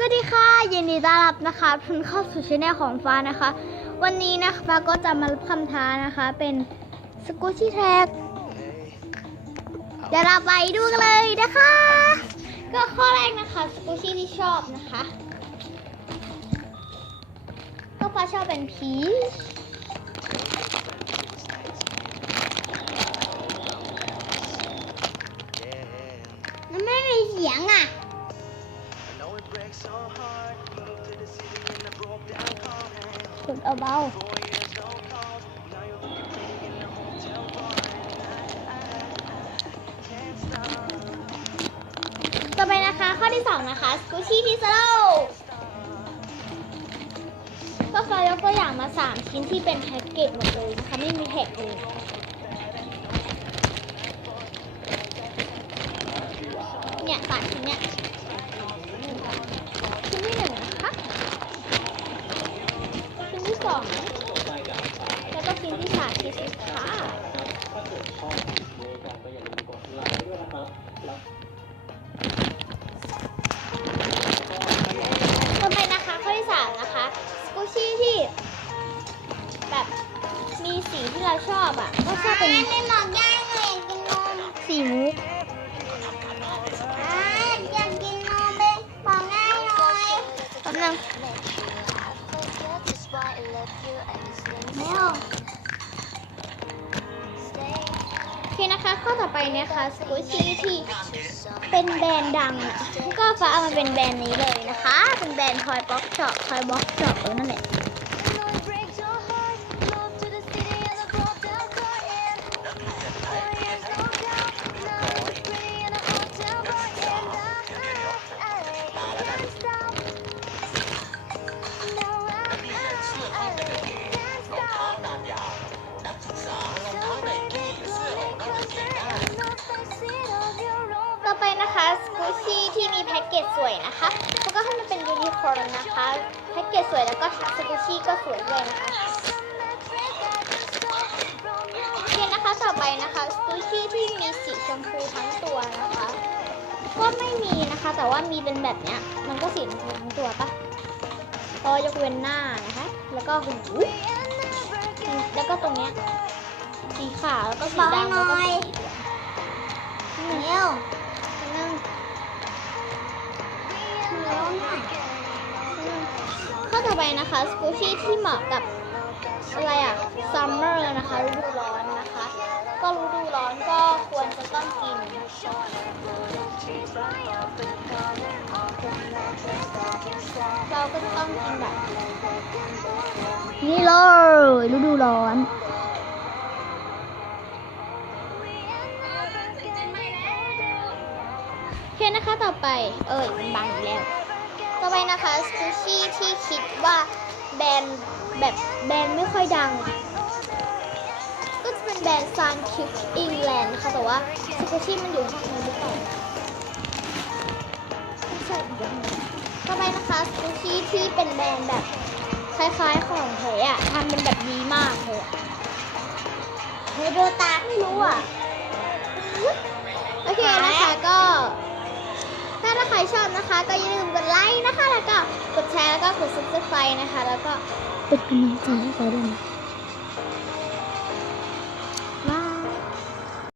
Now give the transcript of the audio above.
สวัสดีค่ะยินดีต้อนรับนะคะทุนเข้าสู่ช่องของฟ้านะคะวันนี้นะคะฟ้าก็จะมารับคำท้านะคะเป็นสกูชี่แท็กเดี๋ยวเราไปดูกันเลยนะคะก็ข้อแรกนะคะสกูชี่ที่ชอบนะคะก็ฟ้าชอบเป็นพีชมันไม่มีเสียงอ่ะกดเบาต่อไปนะคะข้อที่2นะคะสกูชี่พิซซ่าก็ฟ้ายกตัวอย่างมา3ชิ้นที่เป็นแพ็กเกจหมดเลยนะคะไม่มีแท็กเลยเนี่ย3ชิ้นเนี่ยชิ้นที่1นะคะชิ้นที่2แล้วก็ชิ้นที่3ที่สุดค่ะต่อไปนะคะข้อที่3นะคะสกูชี่ที่แบบมีสีที่เราชอบอ่ะก็ชอบเป็นไม่หมอกย่างเลยกินนมสีมุกอยากกินนมเลยบอกง่ายหน่อยแป๊บนึงไม่เอาโอเคนะคะข้อต่อไปเนี่ยค่ะสกูชี่ที่เป็นแบรนด์ดังอ่ะก็ฟ้าเอามาเป็นแบรนด์นี้เลยนะคะเป็นแบรนด์ทอยบ็อกช็อปนั่นแหละต่อไปนะคะสกูชี่ที่มีแพ็กเกจสวยนะคะแล้วก็ให้มันเป็นยูนิคอร์นนะคะแพ็กเกจสวยแล้วก็สกูชี่ก็สวยด้วยนะคะโอเคนะคะต่อไปนะคะสกูชี่ที่มีสีชมพูทั้งตัวนะคะก็ไม่มีนะคะแต่ว่ามีเป็นแบบเนี้ยมันก็สีชมพูทั้งตัวปะก็ยกเว้นหน้านะคะแล้วก็หูแล้วก็ตรงเนี้ยสีขาวแล้วก็สีดำแล้วก็สีเหลืองข้อต่อไปนะคะสกูชี่ที่เหมาะกับอะไรอ่ะซัมเมอร์นะคะฤดูร้อนนะคะก็ฤดูร้อนก็ควรจะต้องกินเราก็จะต้องกินแบบนี่เลยฤดูร้อนโอเคนะคะต่อไปมันบังอยู่แล้วต่อไปนะคะสกูชี่ที่คิดว่าแบรนด์ไม่ค่อยดังก็จะเป็นแบรนด์ Sun Cube England นะคะแต่ว่าสกูชี่มันอยู่ข้างในหรือเปล่าไม่ใช่ต่อไปนะคะสกูชี่ที่เป็นแบรนด์แบบคล้ายๆของเธออะทำเป็นแบบดีมากเลยเธอดูตาไม่รู้อ่ะโอเคนะคะก็ถ้าใครชอบนะคะก็อย่าลืมกดไลค์นะคะแล้วก็กดแชร์แล้วก็กด subscribe นะคะแล้วก็เป็นกำลังใจให้เราด้วยนะ